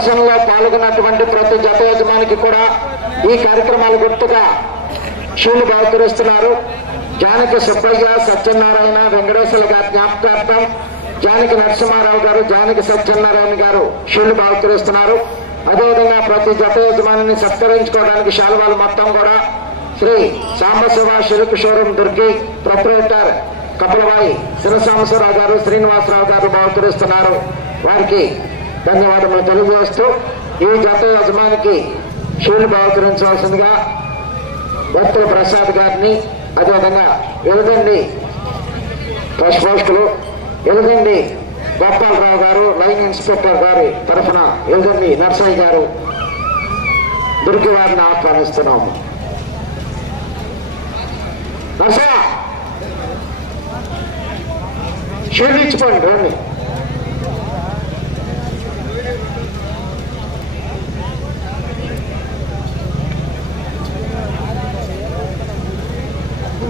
మన ప్రదర్శనలో పాల్గొన్నటువంటి ప్రతి జత యజమానికి కూడా ఈ కార్యక్రమాలు గుర్తుగా షూలు బహుకరిస్తున్నారు జానకి సుబ్బయ్య సత్యనారాయణ వెంకటేశ్వర గారి జ్ఞాపకార్థం జానకి నరసింహారావు గారు జానకి సత్యనారాయణ గారు షూలు బహుకరిస్తున్నారు అదేవిధంగా ప్రతి జత యజమానిని సత్కరించుకోవడానికి శాలువాలు మొత్తం కూడా శ్రీ సాంబశివ శిల్క్ దుర్గి ప్రొపరేటర్ కపిలవాయి శివసాంబశివరావు గారు శ్రీనివాసరావు గారు బహుకరిస్తున్నారు వారికి ధన్యవాదములు తెలియజేస్తూ ఈ జత యజమానికి షూలు బహుకరించవలసిందిగా భక్తుల ప్రసాద్ గారిని అదేవిధంగా ఎలుగండి పోస్టులు ఎలుగండి గోపాలరావు గారు లైన్ ఇన్స్పెక్టర్ గారి తరఫున ఎలుగండి నర్సయ్య గారు. దుర్గి వారిని ఆహ్వానిస్తున్నాము. నర్సయ్య! షూలు ఇచ్చిపోండి రండి.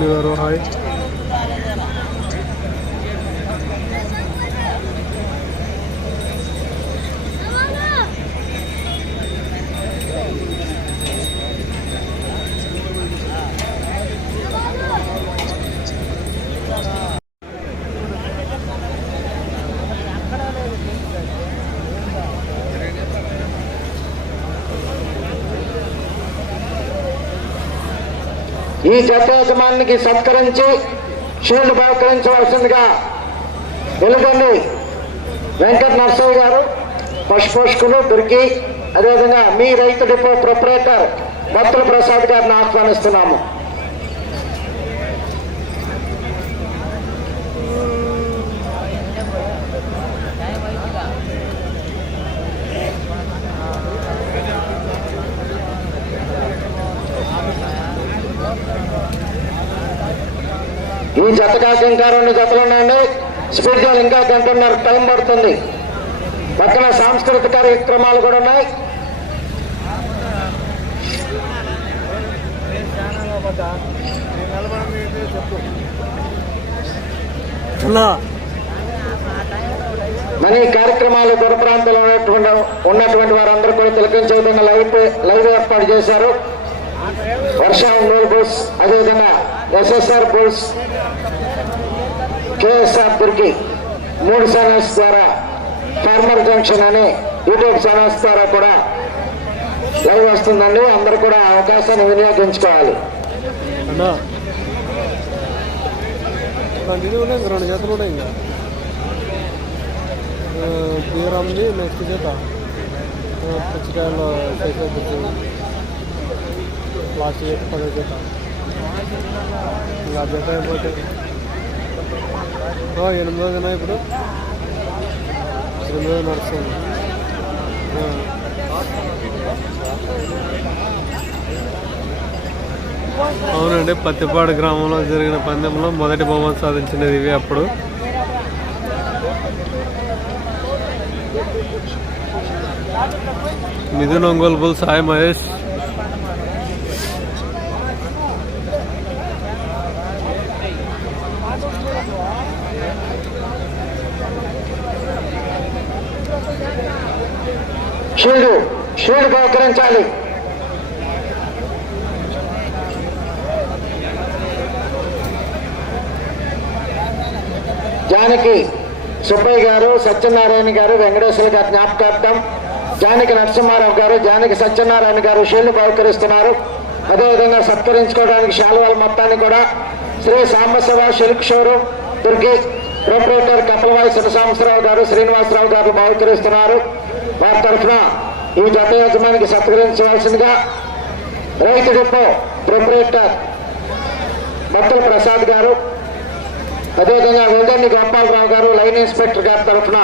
নিলো হয় ఈ జతయజమానికి సత్కరించి షీల్డ్ బహుకరించవలసిందిగా వెలుగండి వెంకట నర్సయ్య గారు పశుపోషకులు దుర్గి అదేవిధంగా మీ రైతు డిపో ప్రొపరేటర్ భక్తుల ప్రసాద్ గారిని ఆహ్వానిస్తున్నాము. ఈ జత కాక ఇంకా రెండు జతలు ఉన్నాయండి. స్పీడ్గా ఇంకా గంటన్నర టైం పడుతుంది. పక్కన సాంస్కృతిక కార్యక్రమాలు కూడా ఉన్నాయి. మన ఈ కార్యక్రమాలు దూర ప్రాంతంలో ఉన్నటువంటి ఉన్నటువంటి వారందరూ కూడా తిలకించే విధంగా లైవ్ లైవ్ ఏర్పాటు చేశారు. వర్ష ఒంగోలు బుల్స్ అదేవిధంగా ఎస్ఎస్ఆర్ బుల్స్ కేఎస్ఆర్ దుర్గి మూడు ఛానల్స్ ద్వారా ఫార్మర్ జంక్షన్ అనే యూట్యూబ్ ఛానల్స్ ద్వారా కూడా లైవ్ వస్తుందండి. అందరూ కూడా అవకాశాన్ని వినియోగించుకోవాలి. ఇంకా రెండు జతలు ఉన్నాయి ఇంకా. బీరామ్ది నెక్స్ట్ జత. పుచ్చకాయలు లాస్ట్ జత పదో జత ఇంకా జత అయిపోతే ఆ, ఎనిమిదోదిన ఇప్పుడు. ఎనిమిదో నడుస్తుంది. అవునండి పత్తిపాడు గ్రామంలో జరిగిన పందెంలో మొదటి బహుమతి సాధించినది ఇవి అప్పుడు. Mithun Ongole bull Sai Mahesh. Shield shield బహుకరించాలి జానకి సుబ్బయ్య గారు సత్యనారాయణ గారు వెంకటేశ్వర గారి జ్ఞాపకార్థం జానకి నరసింహారావు గారు జానకి సత్యనారాయణ గారు షీల్డ్ బహుకరిస్తున్నారు అదేవిధంగా సత్కరించుకోవడానికి శాలువాల మొత్తాన్ని కూడా Shri Sambasiva silk showroom Durgi proprietor Kapilavai శివసాంబరావు గారు శ్రీనివాసరావు గారు బహుకరిస్తున్నారు. వారి తరఫున ఈ జత యజమానికి సత్కరించవలసిందిగా రైతు డిపో ప్రొపరేటర్ బత్తుల ప్రసాద్ గారు అదేవిధంగా వెల్దండి గోపాలరావు గారు లైన్ ఇన్స్పెక్టర్ గారి తరఫున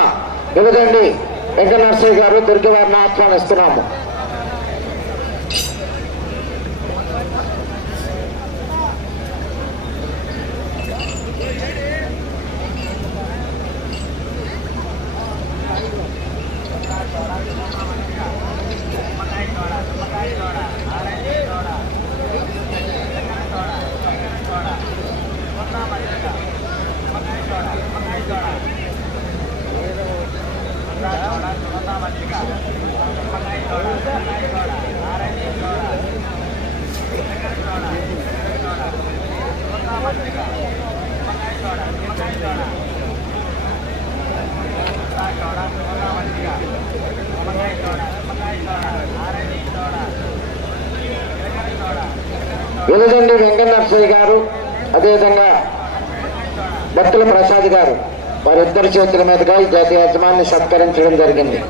వెలుదండి వెంకట నర్సయ్య గారు దుర్గవారిని ఆహ్వానిస్తున్నాము. వెలుదండి వెంకట గారు అదేవిధంగా భక్తుల ప్రసాద్ గారు. వారిద్దరి చేతుల మీదుగా ఈ జాతీయ యజమాన్ని సత్కరించడం జరిగింది.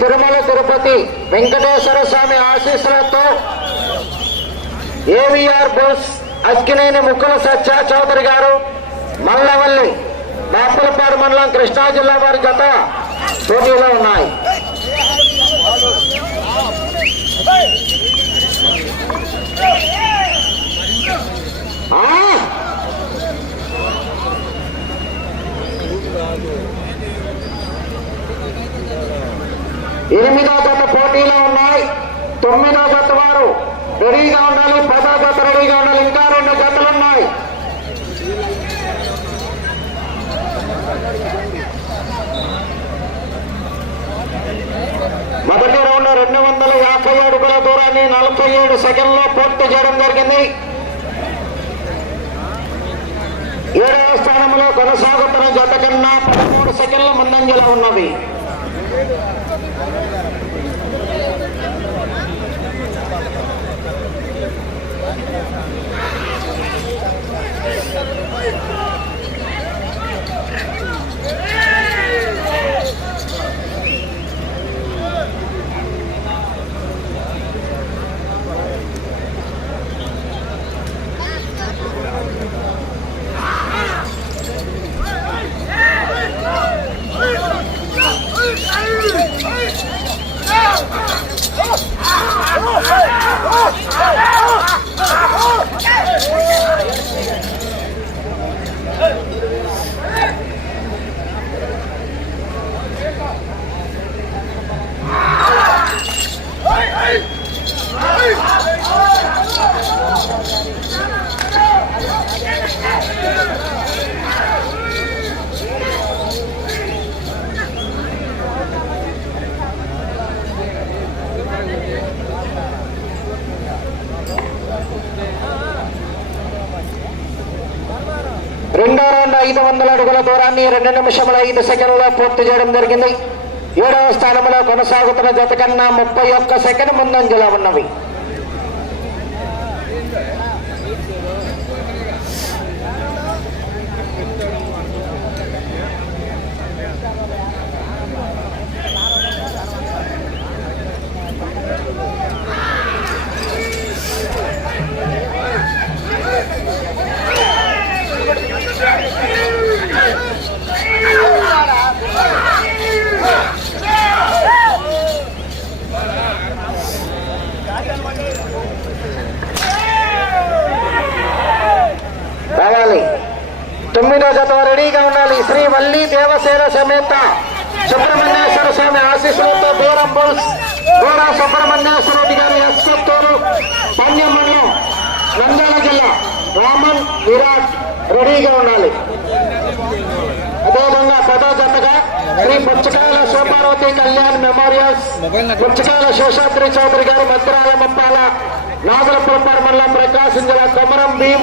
తిరుమల తిరుపతి వెంకటేశ్వర స్వామి ఆశీస్సులతో ఏవిఆర్ బోస్ అస్కినేని ముక్కుల సత్య చౌదరి గారు మల్లవల్లి బాపులపాడు మండలం కృష్ణా జిల్లా వారి గత పోటీలో ఉన్నాయి. ఎనిమిదో జత పోటీలో ఉన్నాయి. తొమ్మిదో జత వారు రెడీగా ఉండాలి. పదో జత రెడీగా ఉండాలి. ఇంకా రెండు జతలు ఉన్నాయి. మొదటి రౌండ్ రెండు వందల యాభై అడుగుల దూరాన్ని నలభై ఏడు సెకండ్లో పూర్తి చేయడం జరిగింది. ఏడవ స్థానంలో కొనసాగుతున్న జత కన్నా పదమూడు సెకండ్ల ముందంజలో ఉన్నవి Oh! Oh! రెండో రౌండ్ ఐదు వందల అడుగుల దూరాన్ని రెండు నిమిషముల ఐదు సెకండ్లో పూర్తి చేయడం జరిగింది. ఏడవ స్థానంలో కొనసాగుతున్న జత కన్నా ముప్పై ఒక్క సెకండ్ ముందంజలో ఉన్నవి రావాలి తొమ్మిదో జత రెడీగా ఉండాలి శ్రీ వల్లి దేవసేన సమేత సుబ్రహ్మణ్యేశ్వర స్వామి ఆశీస్సులతో దూరం బుల్స్ దూరం సుబ్రహ్మణ్యేశ్వర రెడ్డి గారి ఎస్కొత్తూరు పన్యం మండలం నంద్యాల జిల్లా రామన్ విరాట్ రెడీగా ఉండాలి అదేవిధంగా పదో జతగా శ్రీ పుచ్చకాయల శివపార్వతి కళ్యాణ్ మెమోరియల్స్ పుచ్చకాయల శేషాద్రి చౌదరి గారు మద్రాల మప్పాల నాగులపురపాడు మండలం ప్రకాశం జిల్లా కొమరం భీం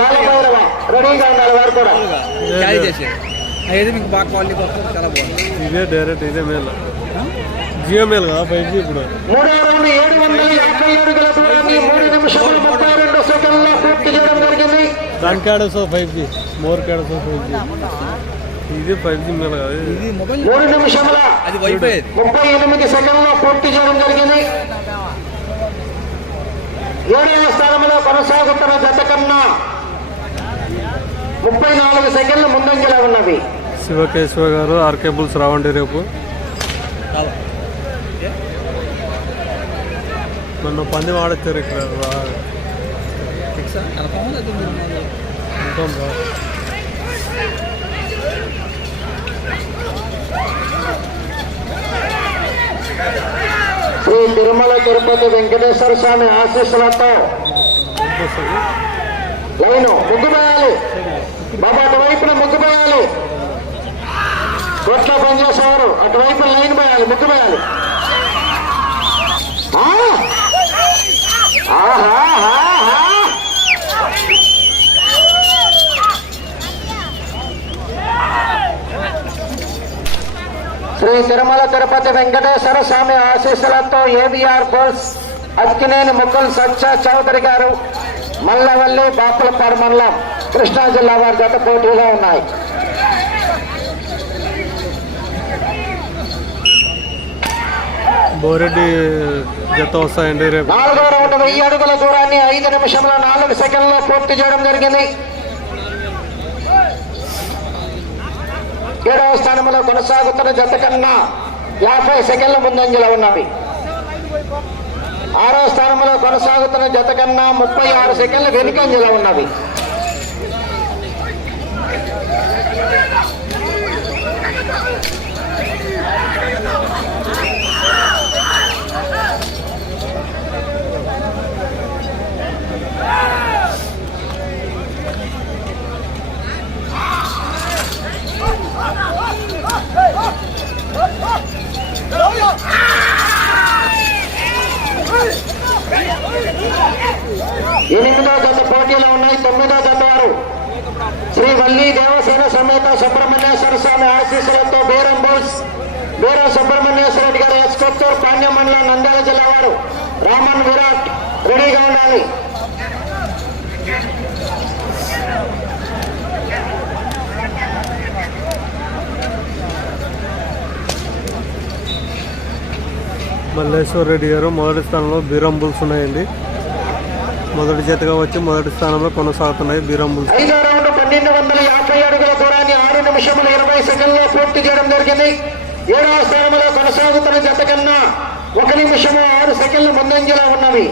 కాలభైరవ. రెడీగా ఉండాలి వారు కూడా. ఇదే డైరెక్ట్ ఇదే మేల్ జియో మేల్ కదా ఫైవ్ జీ ఇప్పుడు. మూడో రౌండ్ ఏడు వందల యాభై అడుగుల దూరాన్ని మూడు నిమిషములు ముప్పై రెండు సెకండ్లో పూర్తి చేయడం జరిగింది. దాని క్యాడస్ five G more క్యాడస్ five G ఇది ఫైవ్ జీ కాదు. ఇది. మొబైల్ మూడు నిమిషముల అది వైఫై ముప్పై ఎనిమిది సెకండ్లో పూర్తి చేయడం జరిగింది. ఏడవ స్థానంలో కొనసాగుతున్న జత కన్నా ముప్పై నాలుగు సెకండ్లు ముందంజలో ఉన్నవి. శివకేశవ గారు ఆర్కే బుల్స్ రావండి రేపు. నన్ను పంది ఆడొచ్చారు ఇక్కడ. రా- ఫిక్స్ కన్ఫర్మ్ అది మీరు మాది. ఉంటాం రా శ్రీ తిరుమల తిరుపతి వెంకటేశ్వర స్వామి ఆశీస్సులతో. వస్తుంది లైను ముగ్గు బాబా అటువైపున ముగ్గుపోయాలి కొట్ల పనిచేసేవారు అటువైపు లైన్ పోయాలి ముగ్గుపోయాలి ఆహా, ఆహా. శ్రీ తిరుమల తిరుపతి వెంకటేశ్వర స్వామి ఆశీస్సులతో ఏబిఆర్ బోల్స్ అక్కినేని ముక్కుల్ సత్య చౌదరి గారు మల్లవల్లి బాపులపాడు మండలం కృష్ణా జిల్లా వారి జత పోటీలో ఉన్నాయి. బోరెడ్డి జత వస్తాయండి రేపు. నాలుగో రౌండ్ వెయ్యి అడుగుల దూరాన్ని ఐదు నిమిషంలో నాలుగు సెకండ్లో పూర్తి చేయడం జరిగింది. ఏడవ స్థానంలో కొనసాగుతున్న జత కన్నా యాభై సెకండ్ల ముందంజలో ఉన్నవి. ఆరో స్థానంలో కొనసాగుతున్న జత కన్నా ముప్పై ఆరు సెకండ్ల వెనుకంజలో ఉన్నవి. ఎనిమిదో జత పోటీలో ఉన్నాయి తొమ్మిదో జత వారు. శ్రీ వల్లి దేవసేన సమేత సుబ్రహ్మణ్యేశ్వర స్వామి ఆశీస్సులతో బీరం బోల్స్ బీరం సుబ్రహ్మణ్యేశ్వర రెడ్డి గారు ఎస్కొత్తూరు పాండ్య మండలం నంద్యాల జిల్లా వారు. రామన్ విరాట్ రెడీగా ఉండాలి. మల్లేశ్వర రెడ్డి గారు మొదటి స్థానంలో బీరం బుల్స్ ఉన్నాయండి. మొదటి జతగా వచ్చి మొదటి స్థానంలో కొనసాగుతున్నాయి బీరం బుల్స్ పన్నెండు వందల యాభై అడుగుల దూరాన్ని ఆరు నిమిషముల ఇరవై సెకండ్లో పూర్తి చేయడం జరిగింది. ఏడవ స్థానంలో కొనసాగుతున్న జత కన్నా ఒక నిమిషము ఆరు సెకండ్లు ముందంజలా ఉన్నవి.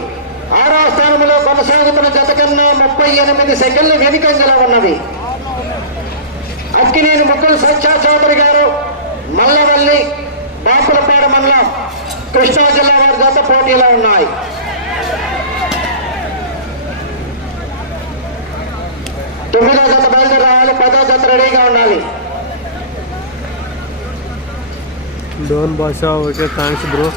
ఆరవ స్థానంలో కొనసాగుతున్న జత కన్నా ముప్పై ఎనిమిది సెకండ్లు వెనుకంజలా ఉన్నవి. అక్కినేని ముక్కలు సత్యా చౌదరి గారు మల్లవల్లి బాపులపాడు మండలం కృష్ణా జిల్లా వారి జత పోటీలో ఉన్నాయి. తొమ్మిదో జత బయలుదేరి రావాలి పదో జత రెడీగా ఉండాలి. డోన్ భాష ఓకే థ్యాంక్స్ బ్రో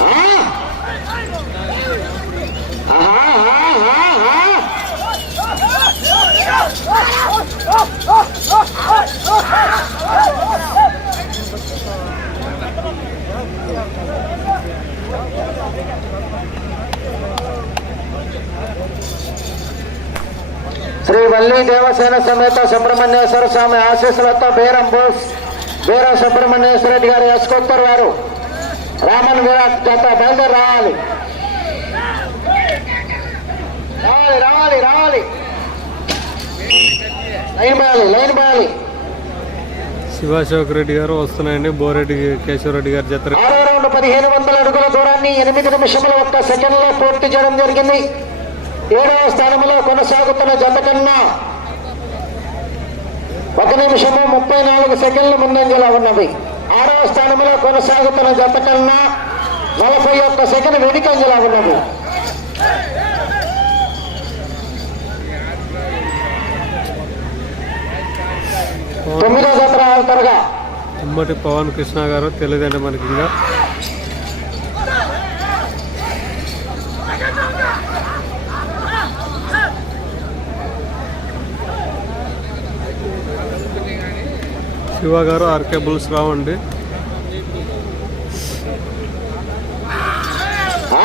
ఆ? ఆహా, ఆహా, ఆహా. శ్రీ వల్లి దేవసేన సమేత సుబ్రహ్మణ్యేశ్వర స్వామి ఆశీస్సులతో బేరం బోస్ బేరం సుబ్రహ్మణ్యేశ్వర రెడ్డి గారు ఎస్కొత్తర్ వారు. రామన్ విరాట్ జత బయలుదేరి రావాలి. రావాలి రావాలి రావాలి. Line Bali line Bali శివాశోక్ Reddy గారు వస్తున్నాయండి. బోరెడ్డి కేశవరెడ్డి గారి జత ఆరో రౌండ్ పదిహేను వందల అడుగుల దూరాన్ని ఎనిమిది నిమిషముల ఒక్క సెకండ్లో పూర్తి చేయడం జరిగింది. ఏడవ స్థానంలో కొనసాగుతున్న జత కన్నా ఒక నిమిషము ముప్పై నాలుగు సెకండ్లు ముందంజలో ఉన్నవి ఆరవ స్థానంలో కొనసాగుతున్న జత కన్నా నలభై ఒక్క సెకండ్ వెనుకంజలో ఉన్నది. తొమ్మిదో జత రావాలి త్వరగా. ఉమ్మటి పవన్ కృష్ణ గారు తెలియదండి మనకి ఇంకా. శివ గారు ఆర్కే బుల్స్ రావండి ఆ?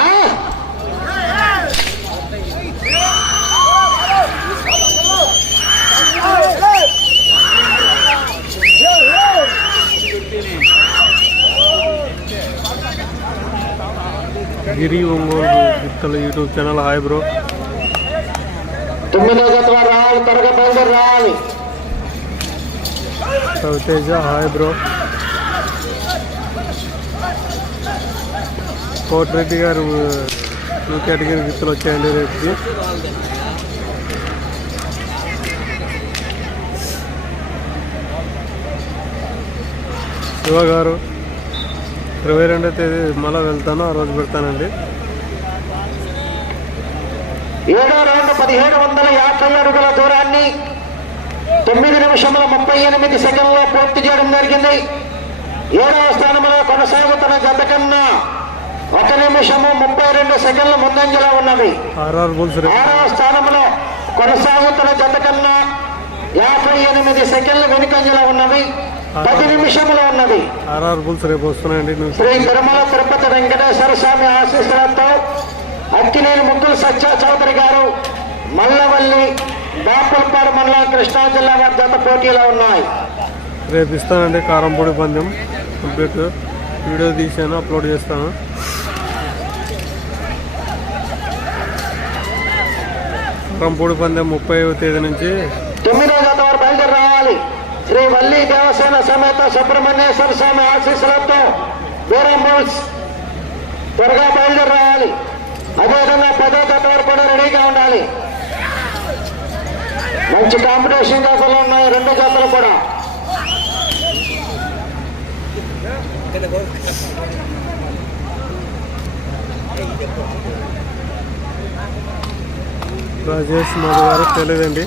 గిరి ఒంగోలు గిత్తల యూట్యూబ్ ఛానల్ హాయ్ బ్రో తొమ్మిదో జత వారు రావాలి త్వరగా బయలుదేరి రావాలి సౌతేజ హాయ్ బ్రో కోటిరెడ్డి గారు టూ కేటగిరీ గిఫ్ట్లు వచ్చాయండి రేపుకి శివ గారు ఇరవై రెండో తేదీ మళ్ళీ వెళ్తాను ఆ రోజు పెడతానండి ఏడో రౌండ్ పదిహేడు వందల యాభై అడుగుల దూరాన్ని తొమ్మిది నిమిషముల ముప్పై ఎనిమిది సెకండ్లో పూర్తి చేయడం జరిగింది. ఏడవ స్థానంలో కొనసాగుతున్న జత కన్నా ఒక నిమిషము ముప్పై రెండు సెకండ్ల ముందంజలో రేపు ఆరవ స్థానంలో కొనసాగుతున్న జత కన్నా యాభై ఎనిమిది సెకండ్లు వెనుకంజలో ఉన్నవి. పది వస్తున్నాయండి. నువ్వు శ్రీ తిరుమల తిరుపతి వెంకటేశ్వర స్వామి ఆశీస్సులతో అక్కినేని ముగ్గులు సత్య చౌదరి గారు మల్లవల్లి బాపులపాడు మండలం కృష్ణా జిల్లా వారి జత పోటీలో ఉన్నాయి. రేపు ఇస్తానండి కారంపొడి పందెం కంప్లీట్ వీడియో తీసాను అప్లోడ్ చేస్తాను. కారంపొడి పందెం ముప్పై తేదీ నుంచి. తొమ్మిదో జత వారు బయలుదేరి రావాలి. శ్రీ వల్లి దేవసేన సమేత సుబ్రహ్మణ్యేశ్వర స్వామి ఆశీస్సులతో వీరం బోల్స్ త్వరగా బయలుదేరి రావాలి. అదేవిధంగా పదో జత వారు కూడా రెడీగా ఉండాలి. మంచి కాంపిటీషన్ జతలు ఉన్నాయి రెండు జతలు కూడా రాజేష్ మధు గారు తెలియదండి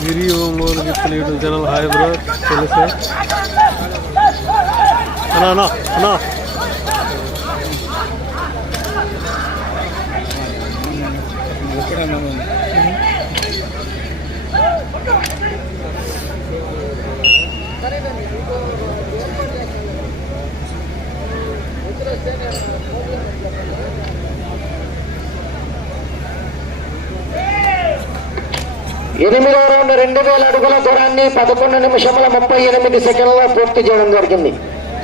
గిరి Ongole gift YouTube channel hi bro తెలుసా అన్నా అన్నా అన్నా Thank you. ఎనిమిదవ రౌండ్ రెండు వేల అడుగుల దూరాన్ని పదకొండు నిమిషముల ముప్పై ఎనిమిది సెకండ్లో పూర్తి చేయడం జరిగింది.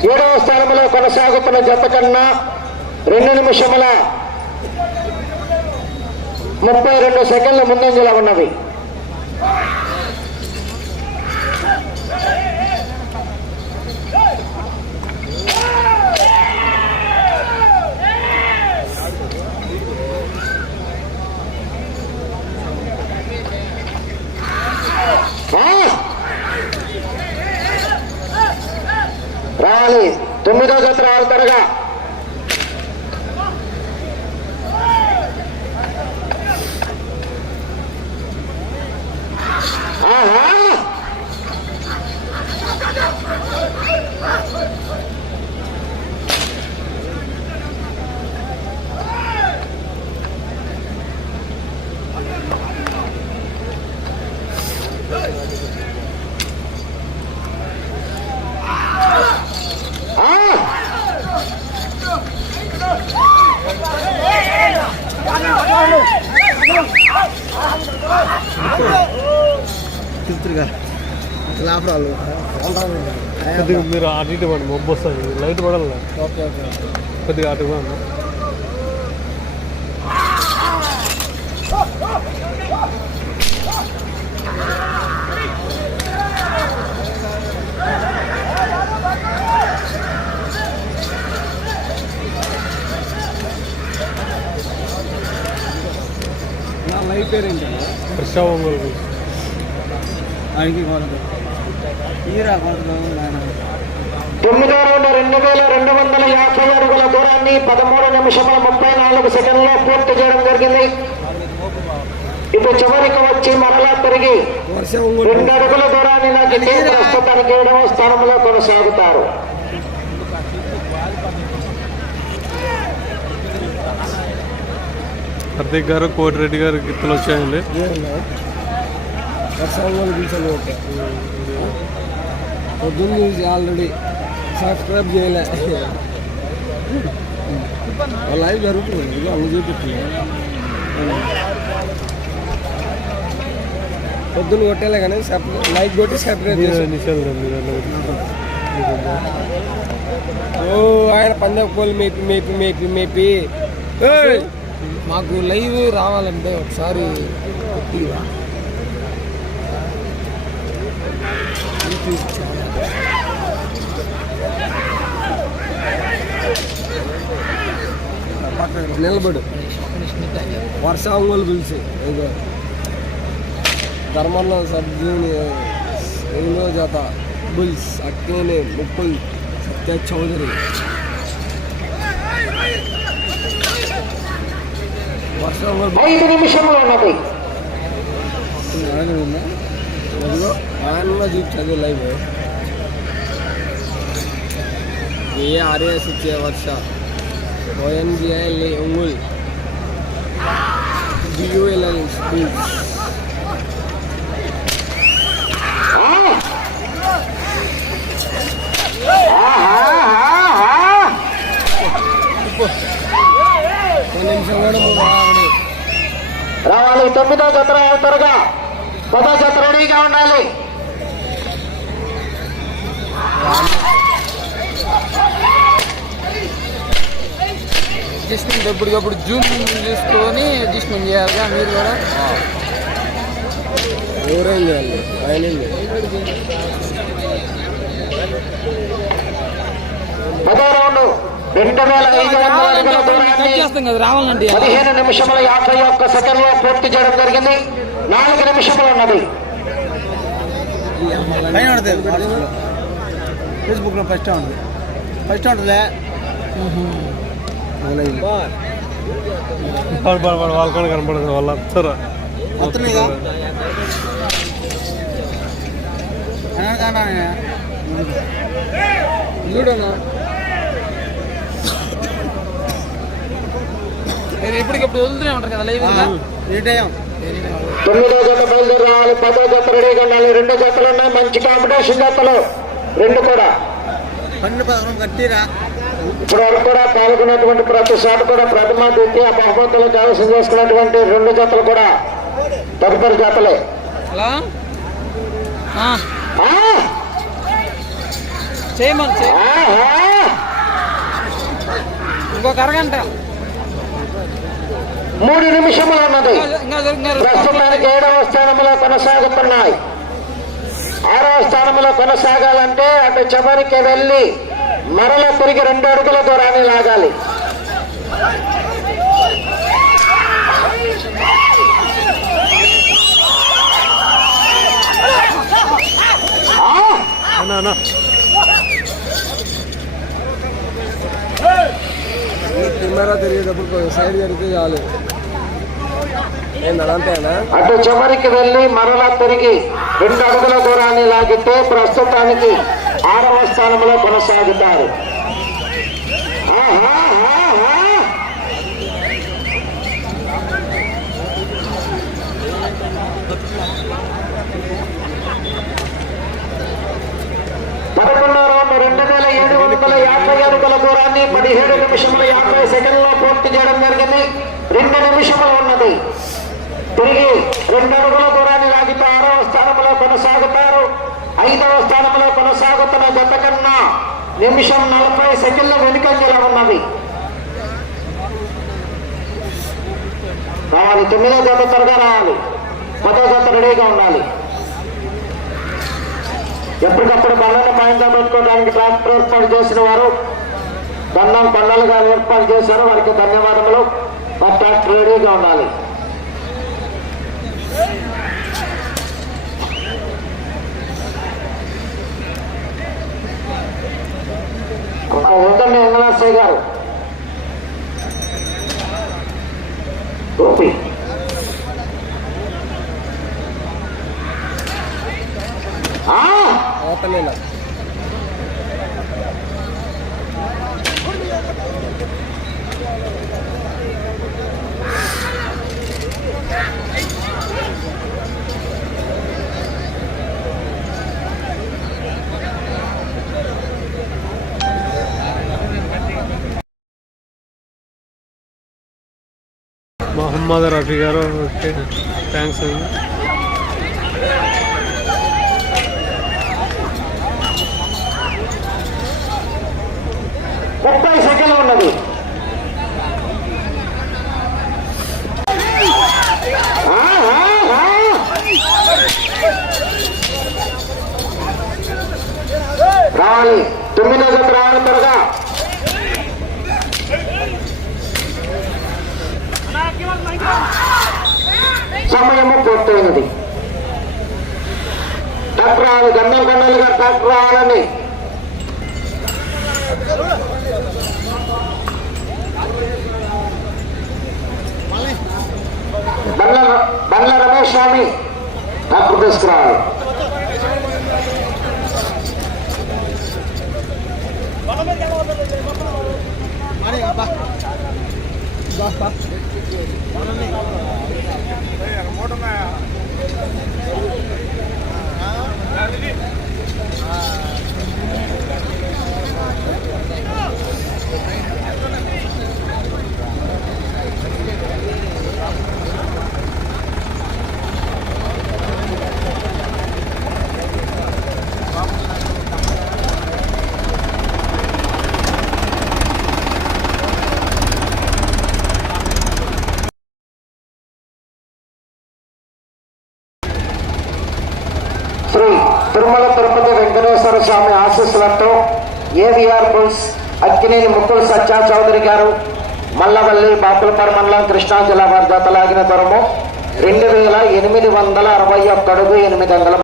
ఏడవ స్థానంలో కొనసాగుతున్న జత కన్నా రెండు నిమిషముల ముప్పై రెండు సెకండ్ల ముందంజలో ఉన్నవి ఆ! రావాలి తొమ్మిదో జత రావాలి త్వరగా ఆహా! ఆ! తిరుగుతురుగా లాభరాలు కొద్దిగా ఇటు పడి మబ్బు వస్తుంది లైట్ పడాలి కొద్దిగా అటు తొమ్మిదో రౌండ్ రెండు వేల రెండు వందల యాభై అడుగుల దూరాన్ని పదమూడు నిమిషముల ముప్పై నాలుగు సెకండ్లో పూర్తి చేయడం జరిగింది. ఇటు చివరికి వచ్చి మరలా తిరిగి రెండు అడుగుల దూరాన్ని నాకు ప్రస్తుతానికి ఏడవ స్థానంలో కొనసాగుతారు. కార్తీక్ గారు కోటిరెడ్డి గారు గిత్తలు వచ్చాయండి. పొద్దున్న ఆల్రెడీ సబ్స్క్రైబ్ చేయలే. లైవ్ జరుగుతుంది. అన్ని చూపిస్తుంది. పొద్దున్న కొట్టేలే కానీ సపరేట్ లైక్ కొట్టి సపరేట్ ఓ ఆయన పందెం కోళ్ళు మేపి మేపి మేపి మేపి! మాకు లైవ్ రావాలంటే ఒకసారి యూట్యూబ్ ఛానల్. పక్కన నిలబడు. వర్షాంగోలు పిలిచి. ఇదిగో. ధర్మంలో సబ్ జూనియర్ ఎనిమిదో జత బుల్స్ అక్కేనే ముక్కుల్ సత్య చౌదరి. వర్షాంగోలు ఐదు నిమిషంలో ఉన్నది ఆయన ఉందా. అదిగో ఆయన చూపించదు లైవ్. ఏ ఆర్ఎస్ ఇచ్చే వర్ష. ఓఎన్జిఐ ఒంగుల్ డియుఎల్ఎల్ స్కూల్స్ ఆ! ఆహాహాహా! ఒక నిమిషం కూడా మూడు రావడం రావాలి తొమ్మిదో జత రావాలి త్వరగా పదో జత రెడీగా ఉండాలి అడ్జస్ట్మెంట్ ఎప్పటికప్పుడు జూమ్ చూసుకొని అడ్జస్ట్మెంట్ చేయాలిగా మీరు కూడా? ఎవరేం చేయాలి? ఆయన పదిహేను నిమిషముల యాభై ఒక్క సెకండ్లో పూర్తి చేయడం జరిగింది. నాలుగు నిమిషములు ఉన్నది. పైన ఉంటుంది ఫేస్బుక్లో ఫస్ట్ ఉంటుంది ఫస్ట్ ఉంటుందా పడు పడు పడు వాళ్ళ కూడా కనపడదు వాళ్ళు వస్తారా వస్తున్నాయిగా? చూడన్నా మీరు ఎప్పటికప్పుడు వదులుతూనే ఉంటారు కదా లైవ్ ఏ టైం తొమ్మిదో జత బయలుదేరి రావాలి పదో జత రెడీగా ఉండాలి రెండు జతలు ఉన్నాయి మంచి కాంపిటీషన్ జతలు రెండు కూడా పన్నెండు పదకొండు కట్టిరా ఇప్పటి వరకు కూడా పాల్గొన్నటువంటి ప్రతి చోట కూడా ప్రథమ ద్వితీయ బహుమతులు కైవసం చేసుకున్నటువంటి రెండు జతలు కూడా తదుపరి జతలే! ఇంకొక అరగంట. మూడు నిమిషములు ఉన్నది. ప్రస్తుతానికి ఏడవ స్థానంలో కొనసాగుతున్నాయి. ఆరవ స్థానంలో కొనసాగాలంటే అటు చివరికి వెళ్ళి మరల తిరిగి రెండు అడుగుల దూరాన్ని లాగాలి. కెమెరా తిరిగేటప్పుడు సైడ్ జరిగితే చాలు అటు చివరికి వెళ్ళి మరలా తిరిగి రెండు అడుగుల దూరాన్ని లాగితే ప్రస్తుతానికి ఆరవ స్థానంలో కొనసాగుతారు. పదకొండవ రౌండ్ రెండు వేల ఏడు వందల యాభై అడుగుల దూరాన్ని పదిహేడు నిమిషముల యాభై సెకండ్లో పూర్తి చేయడం జరిగింది. రెండు నిమిషములు ఉన్నది. తిరిగి రెండు అడుగుల దూరాన్ని లాగితే ఆరవ స్థానంలో కొనసాగుతారు. ఐదవ స్థానంలో కొనసాగుతున్న జత కన్నా నిమిషం నలభై సెకండ్ల వెనుకంజలో ఉన్నది. రావాలి తొమ్మిదో జత త్వరగా రావాలి. పదో జత రెడీగా ఉండాలి. ఎప్పటికప్పుడు బండ్లను పాయింట్గా పెట్టుకోవడానికి ట్రాక్టర్ ఏర్పాటు చేసిన వారు దండం పండలుగా ఏర్పాటు చేశారు. వారికి ధన్యవాదములు. ఆ ట్రాక్టర్ రెడీగా ఉండాలి. ఉండండి వెంకటేశ్వర గారు. గోపి Yeah. మహమ్మద్ రఫీ గారు. ఓకే. థ్యాంక్స్ అండి. ముప్పై సెకండ్లు ఉన్నది. రావాలి. తొమ్మిదో రావాలి త్వరగా. సమయము పూర్తయినది. టక్రాలు రావాలి గండలుగా టక్రాలని బండ్ల బండ్ల రమేష్ స్వామి డాక్టర్ తీసుకురావాలి. మనల్ని తిరుమల తిరుపతి వెంకటేశ్వర స్వామి ఏవిఆర్ బుల్స్ అక్కినేని ముక్కుల సత్యా చౌదరి గారు మల్లవల్లి బాపులపాడు మండలం కృష్ణా జిల్లా వారి జత లాగిన దూరము రెండు వేల ఎనిమిది వందల అరవై ఒక్క అడుగు ఎనిమిది వందల